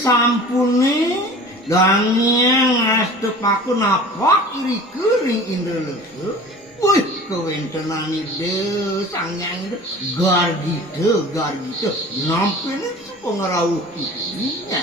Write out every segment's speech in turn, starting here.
sampune danging ngastepaku napak iri kering indreleke. Wih, kewentenani de sangyang gargite nampene pengerawuh istrinya.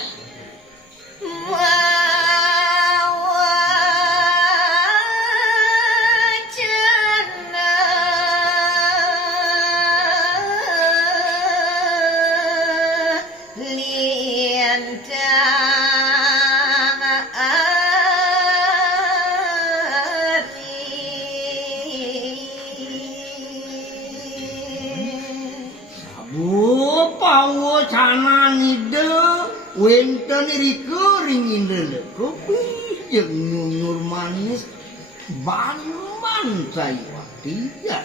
Wenten iri kering indreleke jeung nyunyur manis ban-ban caiwati ya.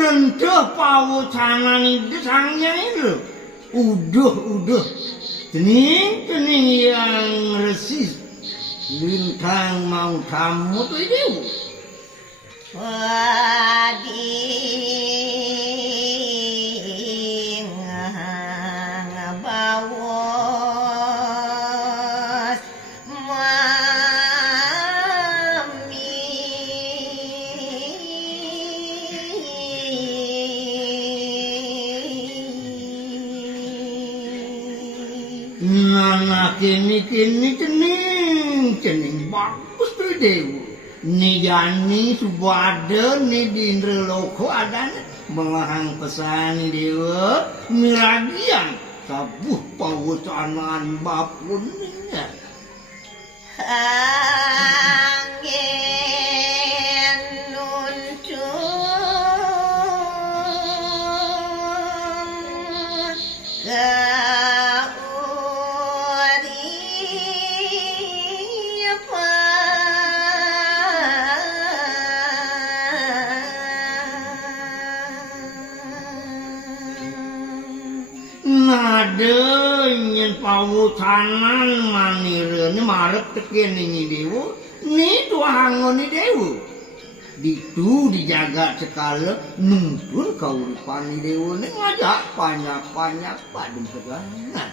Rendah pawucanan itu sangnya itu udah tening yang resih lintang mau kamu tuh itu wading bawas kini cening bagus tuh dewu ni jani subada ni di Indraloko adanya melahang pesan dewa miragian sabuh pawucanan bapunnya angin nuncung nyen pawucanan manireun marep teken ini dewu ni tuhangon ni dewu ditu dijaga sekala nuntun kauripan ni dewu ni ngajak banyak padum segala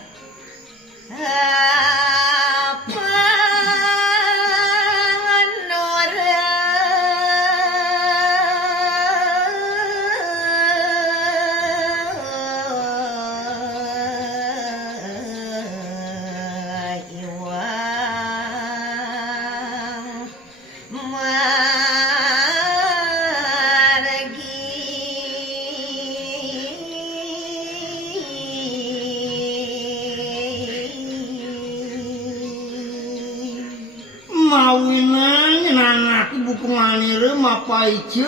paice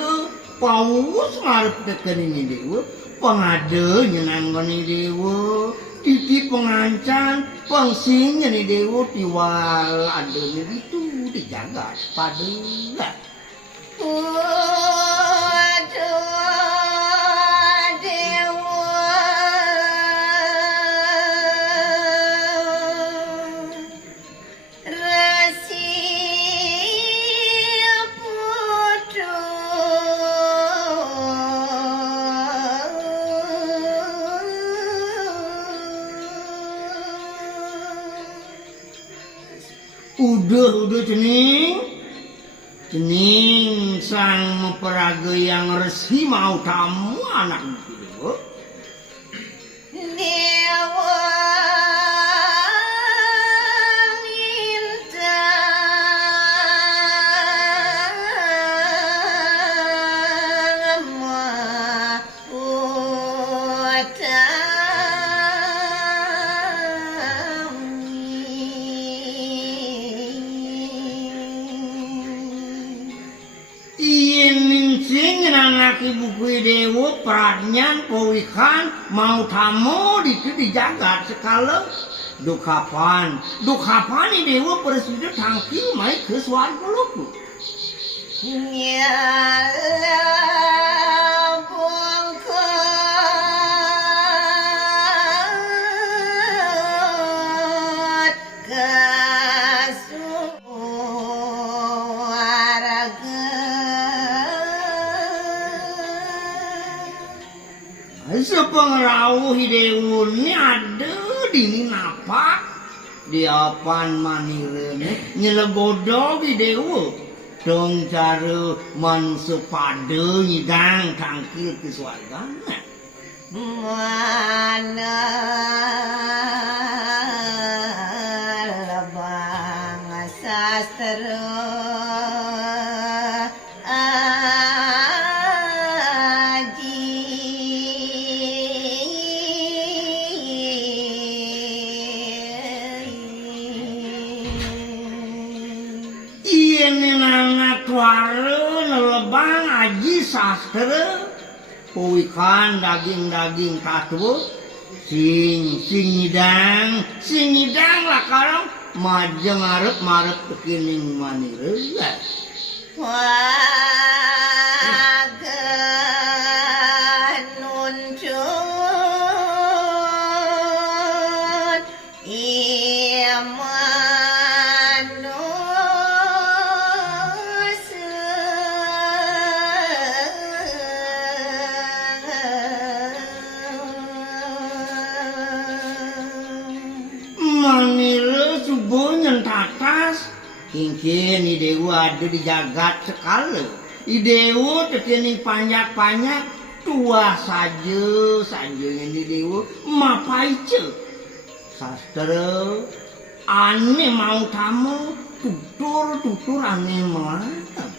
pawus ngarep teken ini dewa pengade nyenangkan ini dewa titi pengancan pengsing ini dewa tiwal ada itu dijaga pada udah cening sang memperaga yang resmi mau tamu anak itu dewa buku dewa pradnyan pawikan mau tamu dijaga sekala dukapan ini dewa presiden tangking mai ke swarga luku nyala bongkar sepengrauh hideuni ada dini napak diapan manireune nyelegodog hidewu dong cara manusia pada nyidang tangkir ke swargana mana lebang sastra lebang aji sastra puikan daging-daging katu sing nyidang lah karang majeng arep kekining manireun nuncun manire subuh nyentatas kingkin idewu ada di jagat sekali idewu tekening panjak-panjak tua saja yang idewu mapaice sastra ane mau tamu tutur ane mantap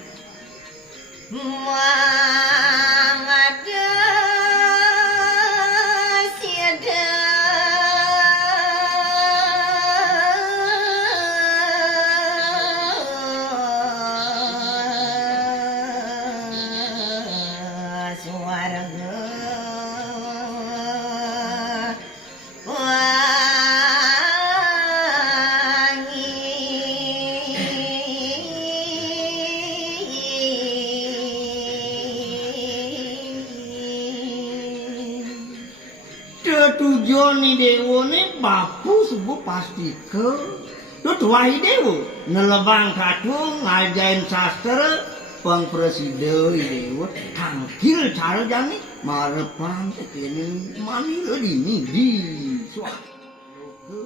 tujuan ni dewa ni bapu subuh pasti ke tu tuai dewa nelebang katung ngajain sastra pang presiden dewa tangkil cara jani marepan tekeni mani di suatu